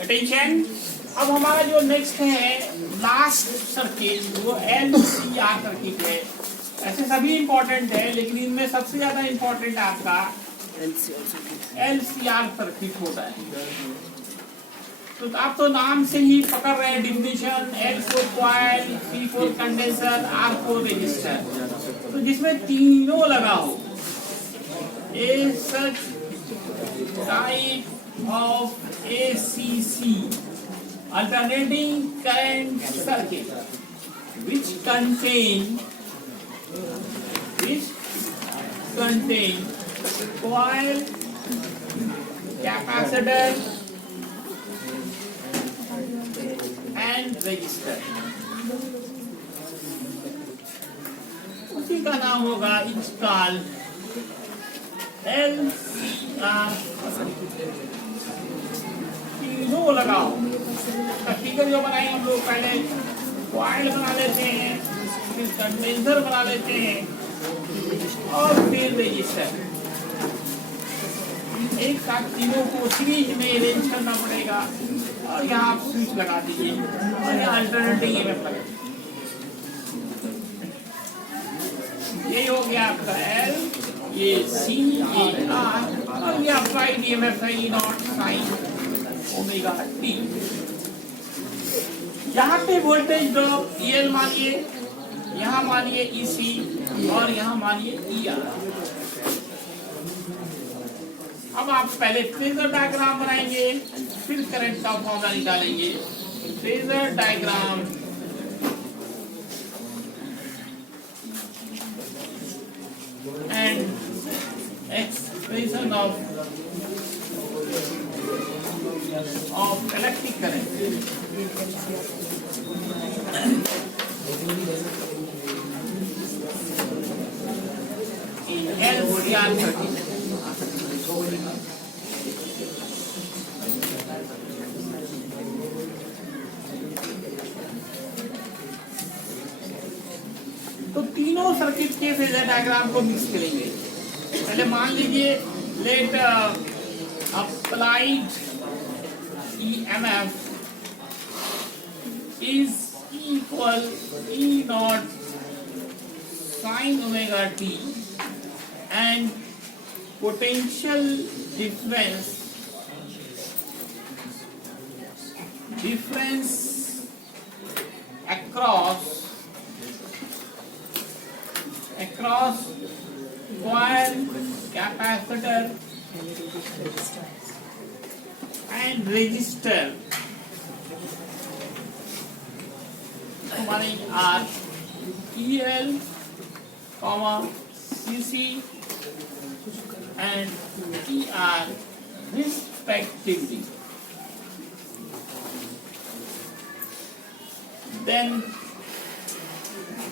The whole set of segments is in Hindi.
अटेंशन। अब हमारा जो नेक्स्ट है लास्ट सर्किट वो LCR सर्किट है। ऐसे सभी इंपॉर्टेंट है लेकिन इनमें सबसे ज्यादा इंपॉर्टेंट आपका LCR सर्किट होता है। तो आप तो नाम से ही पकड़ रहे हैं definition, L for coil, C for condenser, R for resistor. तो जिसमें तीनों लगा हो, a such type of ACC alternating current circuit which contain coil, capacitor and resistor, उसी का नाम होगा इट्स कॉल्ड LCR। तीनों लगाओ। फिगर जो बनाए हम लोग, पहले कॉइल बना लेते हैं, फिर कंडेंसर बना लेते हैं और फिर रेजिस्टर। एक साथ तीनों को सीरीज में अरेंज करना पड़ेगा और यहाँ आप स्विच लगा दीजिए और यहाँ अल्टरनेटिंग EMF लगा दीजिए। ये हो गया आपका L, ये C, ये R और ये अप्लाइड EMF है E nought sine omega T। यहाँ पे वोल्टेज ड्रॉप EL मानिए, यहाँ मानिए EC और यहाँ मानिए ER। अब आप पहले फेजर डायग्राम बनाएंगे, फिर करंट का फॉर्मूला निकालेंगे। Phasor diagram and expression of electric current. LCR circuit. तो तीनों सर्किट के फेजर डायग्राम को मिक्स करेंगे। पहले मान लीजिए let applied EMF is equal E naught sin omega T and potential difference across coil, capacitor and resistor हमारे are EL, CC and ER respectively. Then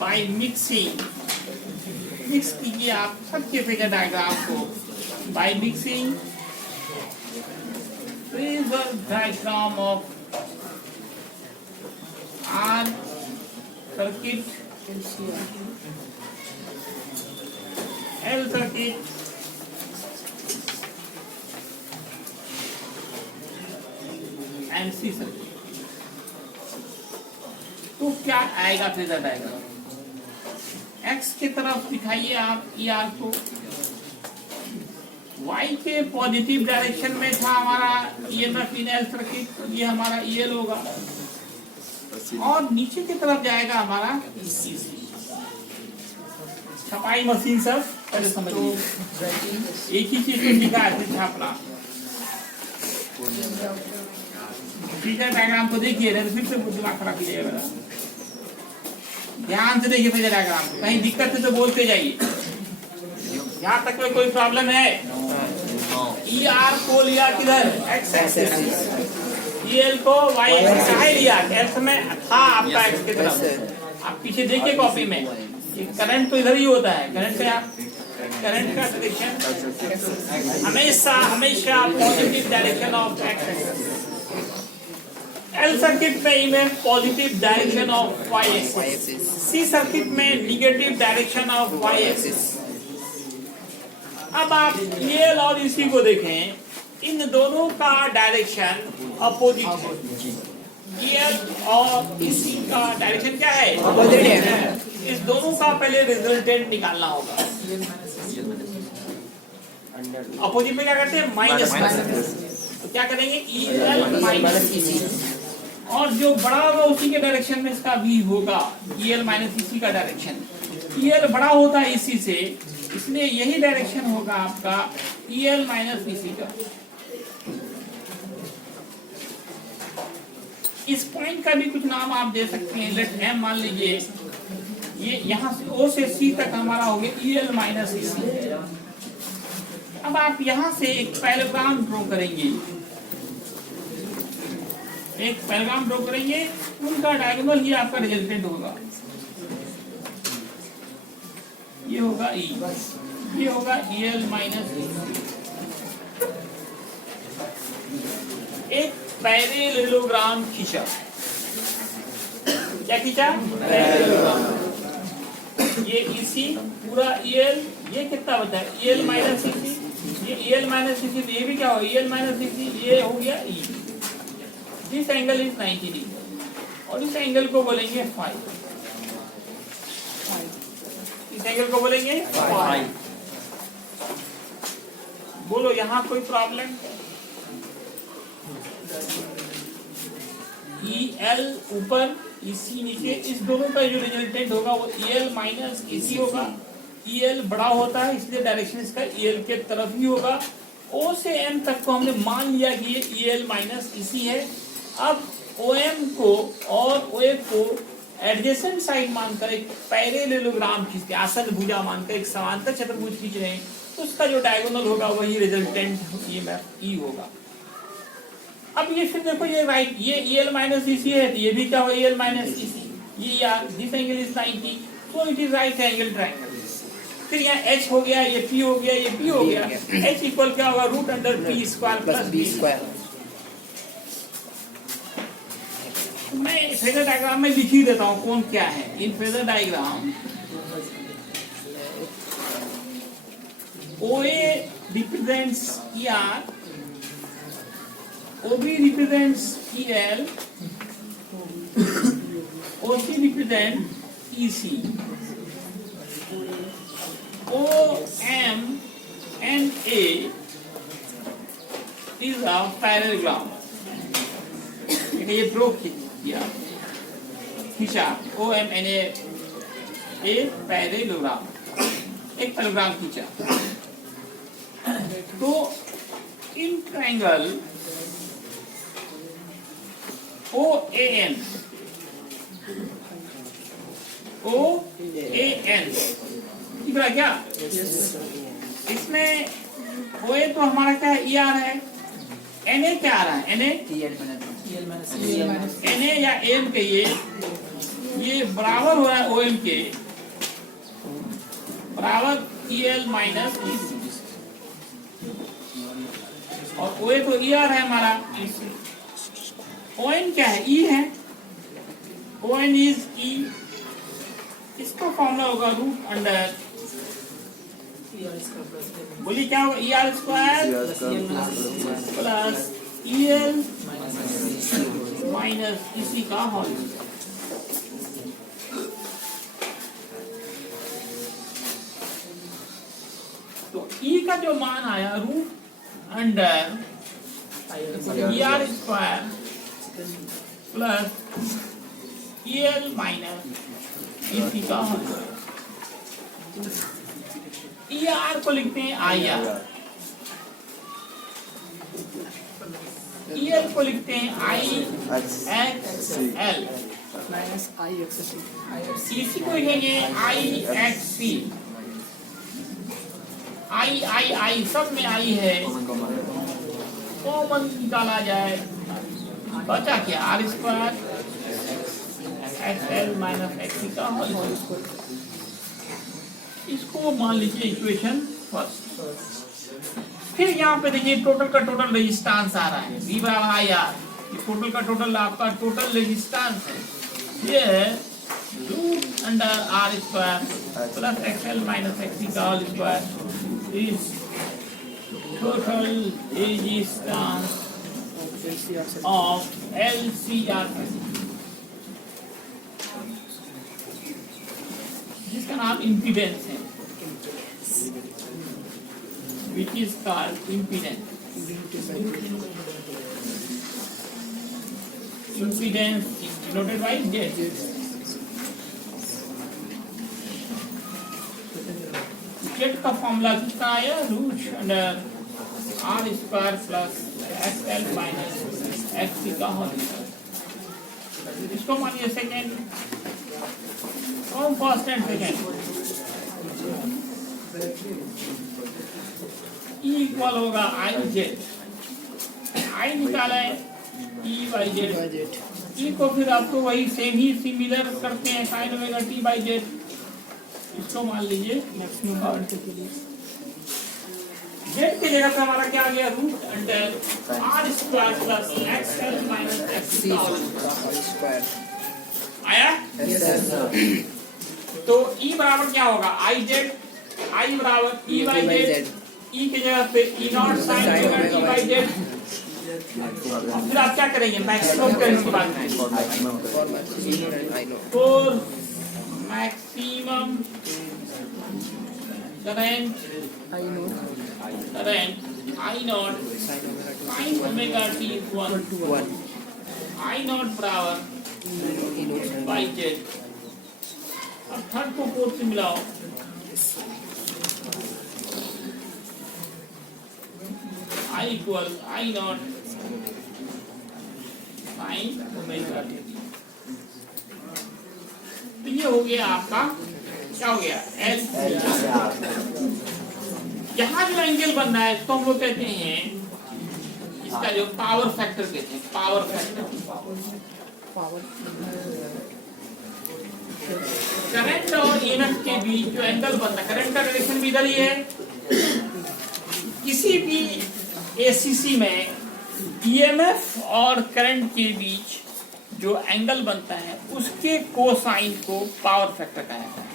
by mixing, mix कीजिए आप सबके फेजर डायग्राम को। by mixing phasor diagram of R circuit, L circuit and C circuit, तो क्या आएगा फेजर डायग्राम? X की तरफ दिखाइए आप ER को। Y के पॉजिटिव डायरेक्शन में था हमारा EMF इन L सर्किट, ये हमारा EL होगा और नीचे की तरफ जाएगा हमारा EC। छपाई मशीन सब पहले समझिए, एक ही चीज को लिखा है छापना। फेजर डायग्राम को देखिए, फिर से दिमाग खराब कीजिएगा मेरा। ध्यान से देखिए फेजर डायग्राम, कहीं दिक्कत है तो बोलते जाइए। यहाँ तक में कोई प्रॉब्लम है? ER को लिया किधर? X एक्सिस, EL को Y एक्सिस कहाँ लिया? X में था आपका X की तरफ। आप पीछे देखिए कॉपी में, ये करंट तो इधर ही होता है। करंट से आप करंट का डायरेक्शन हमेशा positive direction of X axis. L circuit में positive direction of Y axis, C circuit में negative direction of Y axis. अब आप EL और EC को देखें, इन दोनों का डायरेक्शन अपोजिट है। EL और EC का डायरेक्शन क्या है? अपोजिट है। इस दोनों का पहले रिजल्टेंट निकालना होगा। अपोजिट में क्या करते हैं? माइनस। तो क्या करेंगे? EL माइनस EC, और जो बड़ा होगा उसी के डायरेक्शन में इसका भी होगा, EL माइनस EC का डायरेक्शन। EL बड़ा होता है EC से, इसलिए यही डायरेक्शन होगा आपका EL माइनस EC का। इस पॉइंट का भी कुछ नाम आप दे सकते हैं। लेट M मान लीजिए, ये यहाँ से O से C तक हमारा हो गया EL माइनस EC। अब आप यहाँ से एक पैराग्राम ड्रॉ करेंगे, उनका डायगोनल ही आपका रिजल्टेंट होगा। ये होगा E, ये होगा EL माइनस EC। एक पैरेललोग्राम खींचा। क्या खींचा? पैरेललोग्राम। ये EC पूरा EL, ये कितना बचा है? EL माइनस EC, ये EL माइनस EC, ये भी क्या हो? EL माइनस EC, ये हो गया E। This angle is 90 degree, और इस एंगल को बोलेंगे फाई। इस एंगल को बोलेंगे फाई। बोलो यहाँ कोई प्रॉब्लम? EL ऊपर EC नीचे, इस दोनों का जो रिजल्टेंट होगा वो EL माइनस EC होगा। EL बड़ा होता है इसलिए डायरेक्शन इसका EL के तरफ ही होगा। O से M तक को हमने मान लिया कि ये EL माइनस EC है। अब OM को और OA को एडजेसेंट साइड मानकर एक पैरेललोग्राम खींचते हैं, आसन भुजा मानकर एक समांतर चतुर्भुज खींच रहे हैं, तो उसका जो डायगोनल होगा वही रिजल्टेंट E होगा। अब ये फिर देखो, ये राइट, ये EL माइनस EC है, तो ये भी क्या होगा? EL minus EC। ये यार this angle is 90, so it is right angle triangle. फिर यहाँ H हो गया, ये P हो गया, ये P हो गया। H इक्वल क्या होगा? Root under P square plus B square. मैं फेजर डायग्राम में लिख ही देता हूँ कौन क्या है। In phasor diagram OA represents ER, OB represents EL, OC represents EC, OM and A is a parallelogram। ये ड्रॉ किया, खींचा, OM and A पैरेललोग्राम, एक पैरेललोग्राम खींचा। तो इन ट्रायंगल OAN दिख रहा क्या? इसमें OA तो हमारा क्या है? ER है। NA क्या आ रहा है? NA या AM के ये बराबर हो रहा है OM के, बराबर EL माइनस EC, और OA तो ER है हमारा। ON क्या है? E है। ON is E। इसका फॉर्मूला होगा रूट अंडर, बोलिए क्या होगा? ER square plus EL minus EC का होल। तो E का जो मान आया root under ER square plus EL minus EC का होल। ER को लिखते हैं IR, EL को लिखते हैं IXL, EC को लिखेंगे IXC। I सब में I है, कॉमन निकाला जाए, बचा क्या? R square XL minus XC का होल। इसको मान लीजिए इक्वेशन फर्स्ट। फिर यहाँ पे देखिए टोटल का टोटल रेजिस्टेंस आ रहा है V बराबर IR। टोटल का टोटल आपका टोटल रेजिस्टेंस है, ये root under R square plus XL minus XC का whole square is total resistance of LCR जिसका नाम इम्पीडेंस है, which is called impedance. Impedance is denoted by Z. Z का फॉर्मूला कितना आया, root under R square plus XL minus XC का होल स्क्वायर. इसको मानिए second, first and second. E equal होगा I जेड. I निकाला है E बाई जेड. E को फिर आपको वही सेम ही सिमिलर करते हैं sign omega T by Z. इसको मान लीजिए मैक्सिमम पावर के लिए जेड की जगह पे हमारा क्या आ गया, root under R square plus XL minus XC आया. तो E बराबर क्या होगा, I जेड. I बराबर E बाई जेड. E की जगह पे E nought sine omega T by Z. फिर आप क्या करेंगे, मैक्सिमम करंट की बात करेंगे. For maximum current I nought sine omega T is 1. I nought बराबर बाई जेड. अब थर्ड को फोर्थ से मिलाओ. I equal I nought sine omega T. तो ये हो गया आपका, क्या हो गया, L. यहाँ जो एंगल बन रहा है इसको हम लोग कहते हैं, इसका जो पावर फैक्टर कहते हैं, पावर फैक्टर. करंट और ईएमएफ के बीच जो एंगल बन रहा है, करंट का डायरेक्शन भी इधर ही है. किसी भी एसीसी में ईएमएफ और करंट के बीच जो एंगल बनता है उसके कोसाइन को पावर फैक्टर कहा जाता है.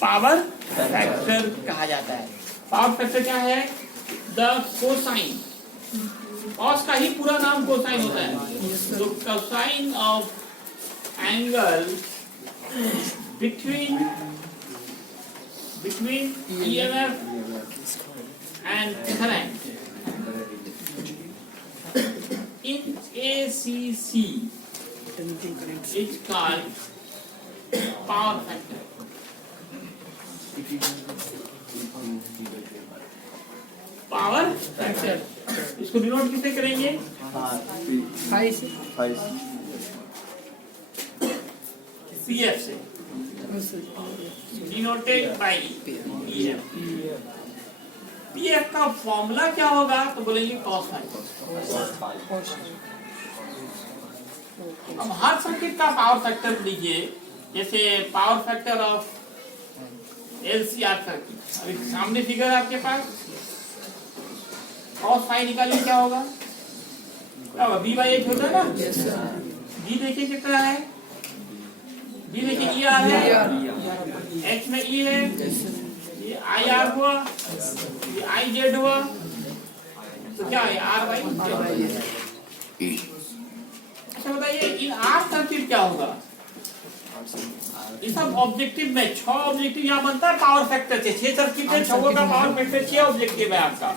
पावर फैक्टर कहा जाता है. पावर फैक्टर क्या है, द कोसाइन. कॉस का ही पूरा नाम कोसाइन होता है. तो cosine of angle between EMF and current in ACC is called power factor. Power factor इसको डिनोट किससे करेंगे, CF से, डिनोटेड बाई PF. PF का फॉर्मूला क्या होगा, तो बोलेंगे कॉस फाई. अब हर सर्किट का पावर फैक्टर लीजिए, जैसे power factor of LCR circuit. अभी सामने फिगर है आपके पास, कॉस फाई निकालिए क्या होगा, B बाई H होता है ना. B देखिए कितना है, B देखिए E आर है, H में E है, ये I R हुआ, ये I Z हुआ, तो क्या है R बाई. अच्छा बताइए इन R सर्किट क्या होगा, इस सब ऑब्जेक्टिव में 6 ऑब्जेक्टिव यहाँ बनता है पावर फैक्टर से. 6 सर्किट है, 6 का पावर फैक्टर 6 ऑब्जेक्टिव है आपका.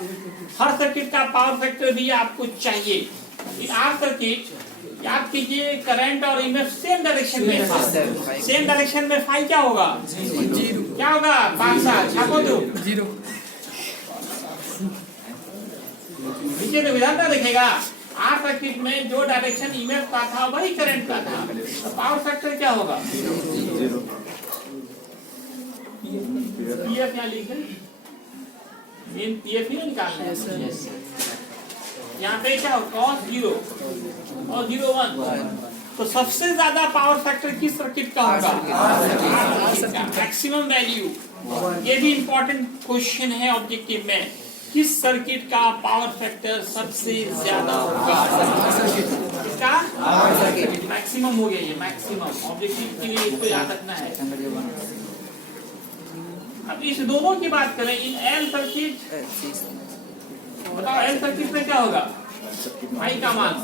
हर सर्किट का पावर फैक्टर भी आपको चाहिए. इन R सर्किट याद कीजिए, करंट और ईएमएफ सेम डायरेक्शन में, सेम डायरेक्शन में फाई क्या होगा, क्या होगा, पासा छापो दो 0. नीचे तो विधान ना देखेगा. आर सर्किट में जो डायरेक्शन ईएमएफ का था वही करंट का था, तो पावर फैक्टर क्या होगा, पीएफ यहाँ लिख दें, मेन पीएफ ही निकालना है. यहाँ पे क्या हो, cos 0 और 0 1. तो सबसे ज्यादा पावर फैक्टर किस सर्किट का होगा, मैक्सिमम वैल्यू. ये भी इंपॉर्टेंट क्वेश्चन है ऑब्जेक्टिव में, किस सर्किट का पावर फैक्टर सबसे ज्यादा होगा, इसका मैक्सिमम हो गया. ये मैक्सिमम ऑब्जेक्टिव के लिए इसको याद रखना है. अब इस दोनों की बात करें, इन एल सर्किट बताओ एल सर्किट में क्या होगा? आई का मान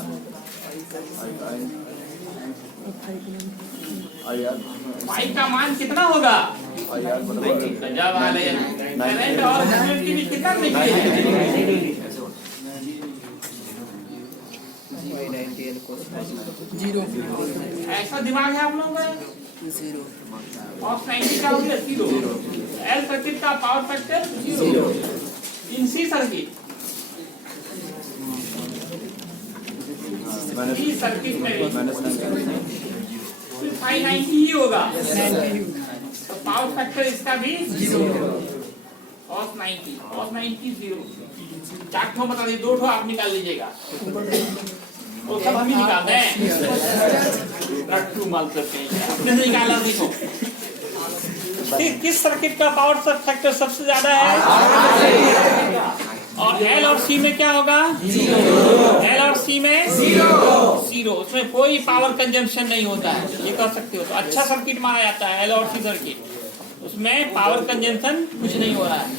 आई का मान कितना होगा? जब वाले करंट और करंट के बीच कितना निकलेगा? जीरो। ऐसा दिमाग है आप लोगों का? जीरो। और 90 का हो गया 0। एल सर्किट का पावर फैक्टर 0। इन सी सर्किट में 590 ही होगा, तो पावर फैक्टर इसका भी 0। और 90 0। 4 ठो बता दी, 2 ठो आप निकाल लीजिएगा, वो सब हम ही निकालते हैं। रट्टू माल करते हैं, अपने से निकाला देखो। किस सर्किट का पावर फैक्टर सबसे ज्यादा है? और एल और सी में क्या होगा? एल और सी में 0। उसमें कोई पावर कंजम्पशन नहीं होता है, ये कर सकते हो। तो अच्छा सर्किट माना जाता है एल और सी सर्किट, उसमें पावर कंजम्पशन कुछ नहीं हो रहा है।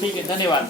ठीक है, धन्यवाद।